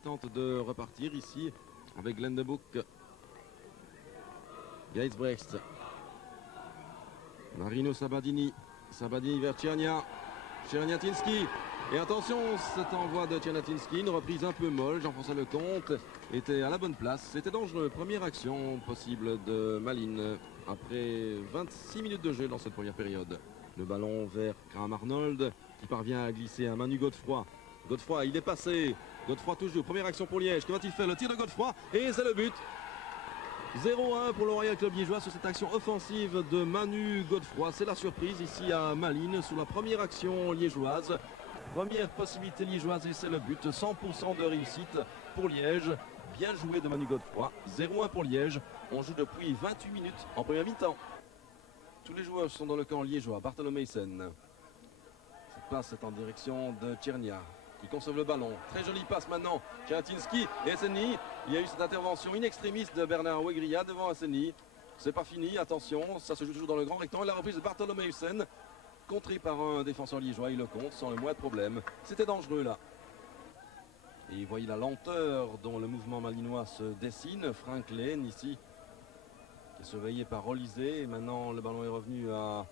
tente de repartir ici avec Glenn de Boek. Geisbrecht. Marino Sabadini. Sabadini vers Czernia. Czerniatinski. Et attention, cet envoi de Czerniatinski, une reprise un peu molle. Jean-François Lecomte était à la bonne place. C'était dangereux. Première action possible de Malines après 26 minutes de jeu dans cette première période. Le ballon vers Graham Arnold qui parvient à glisser à Manu Godefroy. Godefroy, il est passé. Godefroy toujours. Première action pour Liège. Que va-t-il faire? Le tir de Godefroy et c'est le but. 0-1 pour le Royal Club liégeois sur cette action offensive de Manu Godefroy. C'est la surprise ici à Malines sous la première action liégeoise. Première possibilité liégeoise et c'est le but. 100% de réussite pour Liège. Bien joué de Manu Godefroy. 0-1 pour Liège. On joue depuis 28 minutes en première mi-temps. Tous les joueurs sont dans le camp liégeois. Bartholomeusen. Cette passe est en direction de Czernia qui conserve le ballon. Très jolie passe maintenant. Czerniatinski et Esseni. Il y a eu cette intervention in extremis de Bernard Wegria devant Esseni. C'est pas fini, attention, ça se joue toujours dans le grand rectangle. La reprise de Bartholomeusen, contrée par un défenseur liégeois, il le compte sans le moins de problème. C'était dangereux là. Et vous voyez la lenteur dont le mouvement malinois se dessine. Frank Lehn ici, qui est surveillé par Olysée. Et maintenant le ballon est revenu à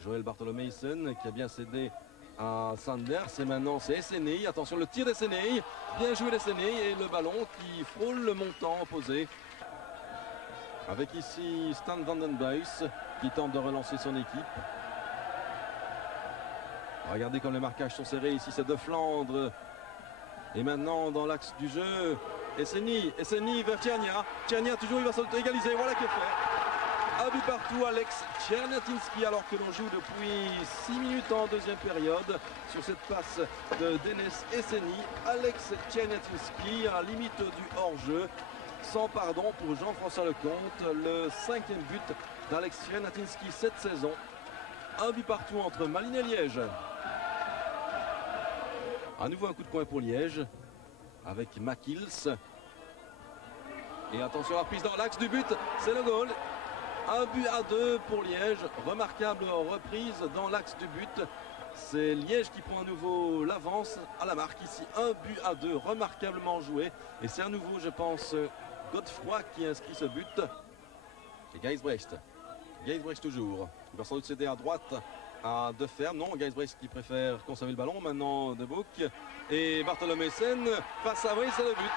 Joël Bartholomeusen qui a bien cédé à Sanders. Et maintenant c'est Esseni. Attention, le tir d'Esseni. Bien joué d'Esseni et le ballon qui frôle le montant opposé. Avec ici Stan van den Buys qui tente de relancer son équipe. Regardez comme les marquages sont serrés ici, c'est de Flandre. Et maintenant dans l'axe du jeu, Esseni vers Czernia. Czernia toujours, il va s'auto-égaliser, voilà qui est fait. Un but partout, Alex Czerniatinski, alors que l'on joue depuis 6 minutes en deuxième période sur cette passe de Denis Esseni. Alex Czerniatinski à la limite du hors-jeu. Sans pardon pour Jean-François Lecomte, le 5e but d'Alex Czerniatinski cette saison. Un but partout entre Malines et Liège. À nouveau un coup de poing pour Liège avec Makils. Et attention, la reprise dans l'axe du but, c'est le goal. Un but à 2 pour Liège. Remarquable reprise dans l'axe du but. C'est Liège qui prend à nouveau l'avance à la marque ici. Un but à 2, remarquablement joué. Et c'est à nouveau, je pense, Godefroy qui inscrit ce but. Et Geisbrecht. Geisbrecht toujours. Il va sans doute céder à droite à De Ferme. Non, Geisbrecht qui préfère conserver le ballon. Maintenant de Boek. Et Bartholomeusen face à... Oui, c'est le but.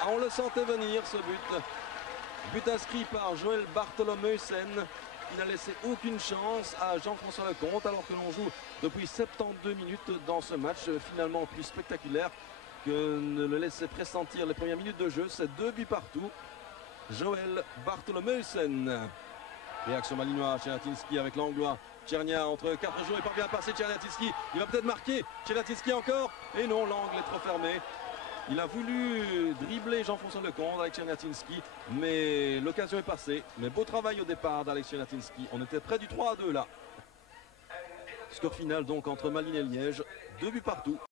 Ah, on le sentait venir ce but. But inscrit par Joël Bartholomeusen. Il n'a laissé aucune chance à Jean-François Lecomte alors que l'on joue depuis 72 minutes dans ce match finalement plus spectaculaire que ne le laissait pressentir les premières minutes de jeu. C'est 2 buts partout. Joël Bartholomeusen. Réaction malinois, Czerniatinski avec l'anglois. Czernia entre 4 joueurs, il parvient à passer Czerniatinski. Il va peut-être marquer. Czerniatinski encore. Et non, l'angle est trop fermé. Il a voulu dribbler Jean-François Lecomte avec Czerniatinski, mais l'occasion est passée. Mais beau travail au départ d'Alex Czerniatinski. On était près du 3-2 là. Score final donc entre Malines et Liège. 2 buts partout.